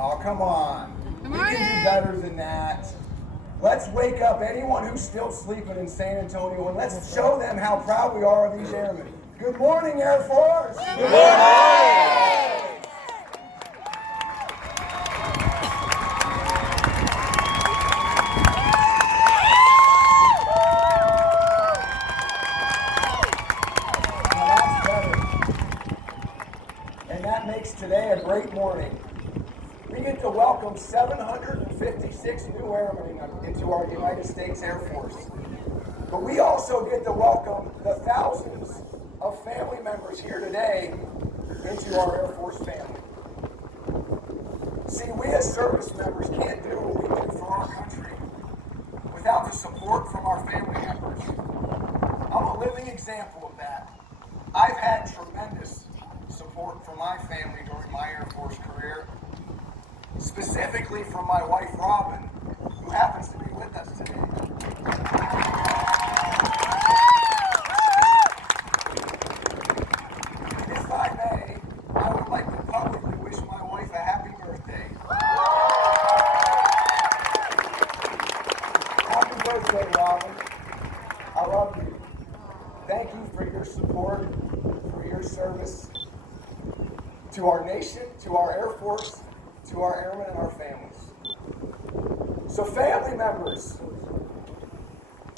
Oh, come on. Good We morning. can do better than that. Let's wake up anyone who's still sleeping in San Antonio, and let's show them how proud we are of these airmen. Good morning, Air Force. Good morning. Now that's better. And that makes today a great morning. We get to welcome 756 new airmen into our United States Air Force. But we also get to welcome the thousands of family members here today into our Air Force family. See, we as service members can't do what we do for our country without the support from our family members. I'm a living example of that. I've had tremendous support from my family during my Air Force career, specifically from my wife, Robin, who happens to be with us today. And if I may, I would like to publicly wish my wife a happy birthday. Happy birthday, Robin. I love you. Thank you for your support, for your service to our nation, to our Air Force, to our airmen and our families. So family members,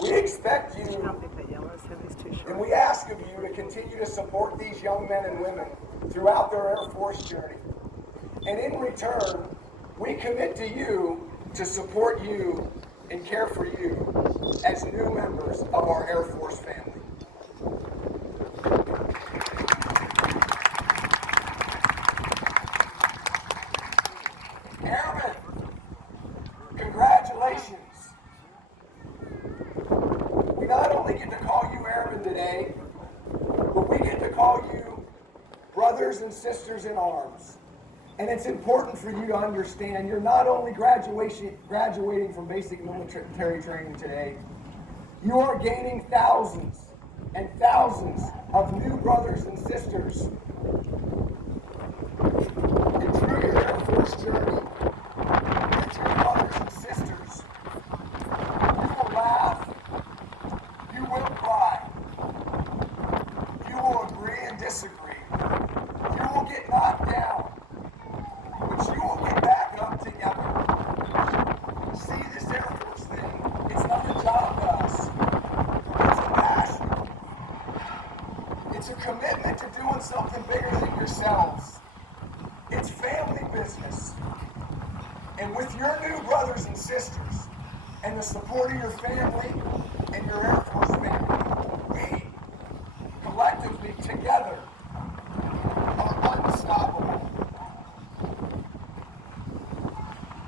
we expect you and we ask of you to continue to support these young men and women throughout their Air Force journey. And in return, we commit to you to support you and care for you as new members of our Air Force family. Airmen, congratulations. We not only get to call you airmen today, but we get to call you brothers and sisters in arms. And it's important for you to understand you're not only graduating from basic military training today, you are gaining thousands and thousands of new brothers and sisters. And through your Air Force journey, with your brothers and sisters, you will laugh, you will cry, you will agree and disagree, you will get knocked down, but you will get back up together. See, this Air Force thing, it's not a job to us. It's a passion. It's a commitment to doing something bigger than yourselves. It's family business. And with your new brothers and sisters and the support of your family and your Air Force family, we collectively together are unstoppable.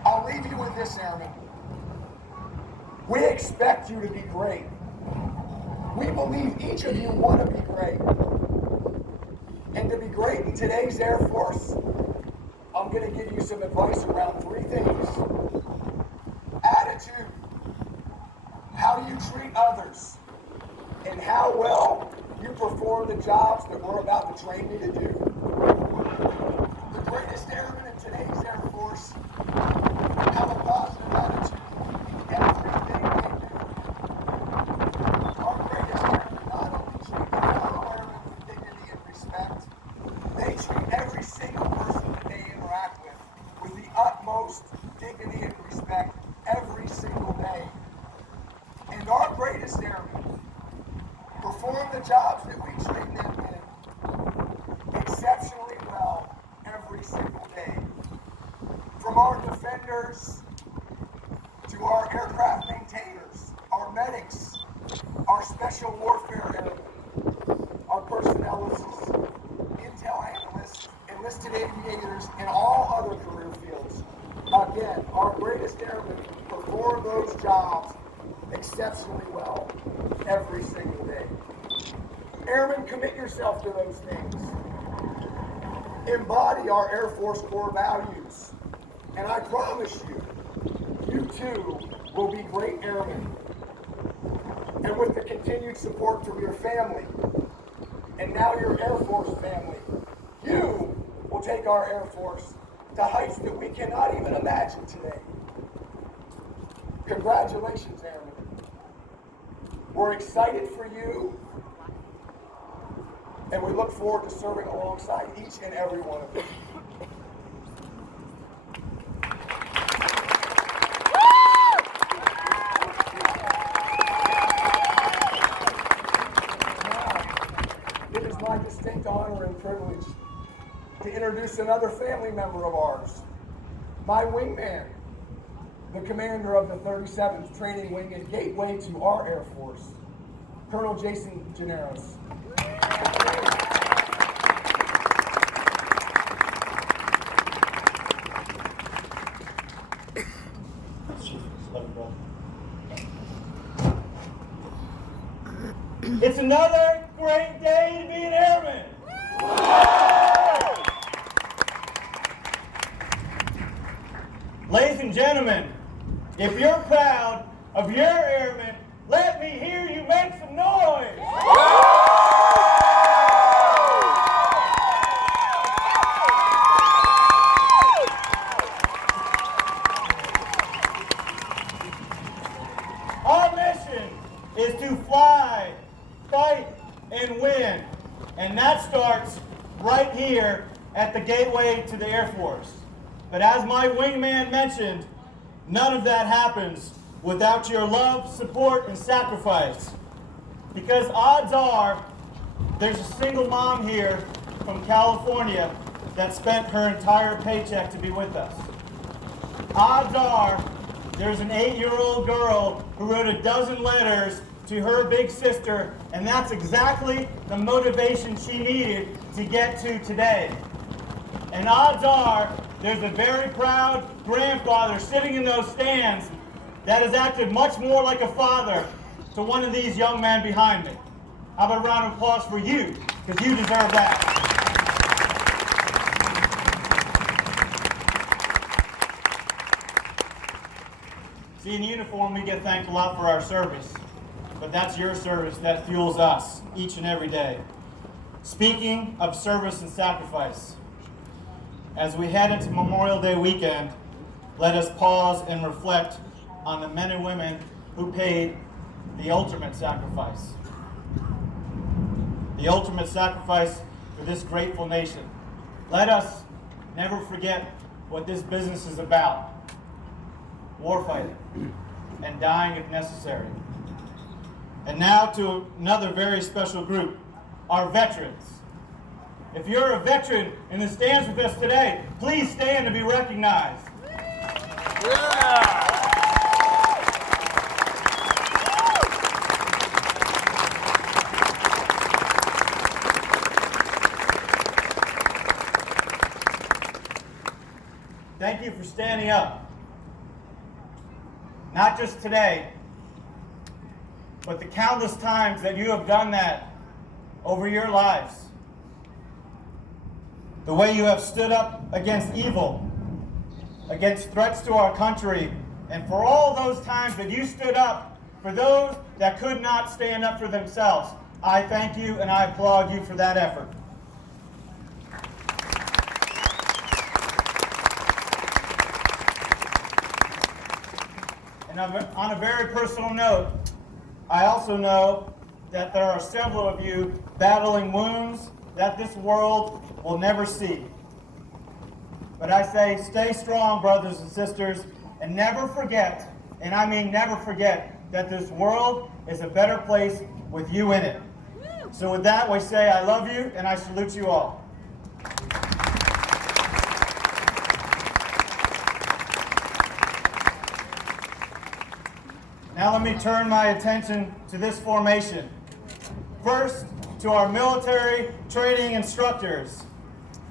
I'll leave you with this, Airmen. We expect you to be great. We believe each of you want to be great. And to be great in today's Air Force, I'm going to give you some advice around three things. Attitude, how you treat others, and how well you perform the jobs that we're about to train you to do. The greatest airmen in today's Air Force have a positive attitude in everything they do. Our greatest airmen not only treat their fellow airmen with dignity and respect, they treat every single person that they interact with the utmost dignity and respect every single day. And our greatest airmen perform the jobs that we train them in exceptionally well every single day. From our defenders to our aircraft maintainers, our medics, our special warfare airmen, our personnelists, intel analysts, enlisted aviators, and all other career fields. Again, our greatest airmen perform those jobs exceptionally well every single day. Airmen, commit yourself to those things. Embody our Air Force core values. And I promise you, you too will be great airmen. And with the continued support from your family, and now your Air Force family, you will take our Air Force to heights that we cannot even imagine today. Congratulations, Airmen. We're excited for you, and we look forward to serving alongside each and every one of you. Now, it is my distinct honor and privilege to introduce another family member of ours, my wingman, the commander of the 37th Training Wing and gateway to our Air Force, Colonel Jason Gennaros. It's another great day to be an airman. Ladies and gentlemen, if you're proud of your airmen, let me hear you make some noise. Our mission is to fly, fight, and win. And that starts right here at the gateway to the Air Force. But as my wingman mentioned, none of that happens without your love, support, and sacrifice. Because odds are, there's a single mom here from California that spent her entire paycheck to be with us. Odds are, there's an 8-year-old girl who wrote a dozen letters to her big sister, and that's exactly the motivation she needed to get to today. And odds are, there's a very proud grandfather sitting in those stands that has acted much more like a father to one of these young men behind me. How about a round of applause for you, because you deserve that. See, in uniform, we get thanked a lot for our service, but that's your service that fuels us each and every day. Speaking of service and sacrifice, as we head into Memorial Day weekend, let us pause and reflect on the men and women who paid the ultimate sacrifice. The ultimate sacrifice for this grateful nation. Let us never forget what this business is about. Warfighting and dying if necessary. And now to another very special group, our veterans. If you're a veteran in the stands with us today, please stand to be recognized. Yeah. Thank you for standing up. Not just today, but the countless times that you have done that over your lives. The way you have stood up against evil, against threats to our country, and for all those times that you stood up for those that could not stand up for themselves. I thank you and I applaud you for that effort. And on a very personal note, I also know that there are several of you battling wounds that this world will never see. But I say, stay strong, brothers and sisters, and never forget, and I mean never forget, that this world is a better place with you in it. So with that, we say I love you, and I salute you all. Now let me turn my attention to this formation. First, to our military training instructors.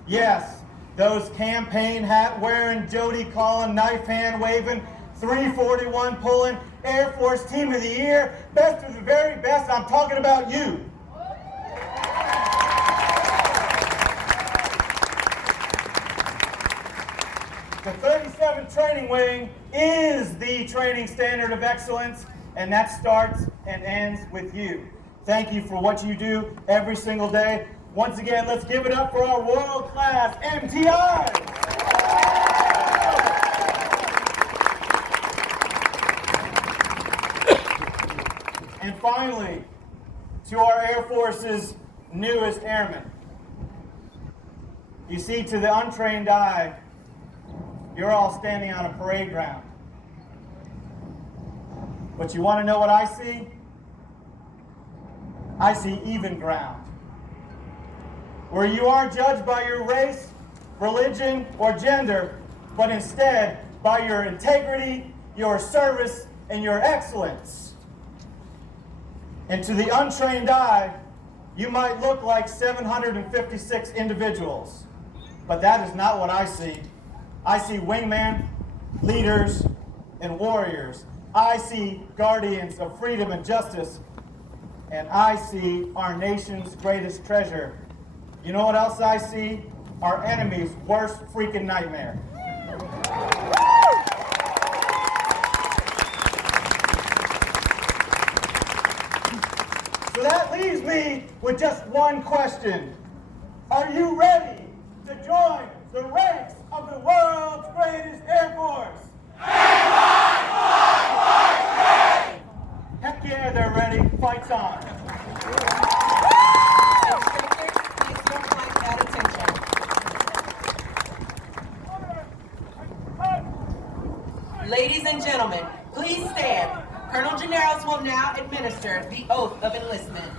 Yes, those campaign hat wearing, Jody calling, knife hand waving, 341 pulling, Air Force Team of the Year, best of the very best, I'm talking about you. The 37th Training Wing is the training standard of excellence, and that starts and ends with you. Thank you for what you do every single day. Once again, let's give it up for our world-class MTI. finally, to our Air Force's newest airmen. You see, to the untrained eye, you're all standing on a parade ground. But you want to know what I see? I see even ground. Where you aren't judged by your race, religion, or gender, but instead by your integrity, your service, and your excellence. And to the untrained eye, you might look like 756 individuals, but that is not what I see. I see wingmen, leaders, and warriors. I see guardians of freedom and justice, and I see our nation's greatest treasure. You know what else I see? Our enemy's worst freaking nightmare. So that leaves me with just one question. Are you ready to join the ranks of the world's greatest Air Force? Heck yeah, they're ready. Fight's on. Ladies and gentlemen, please stand. Colonel Generals will now administer the oath of enlistment.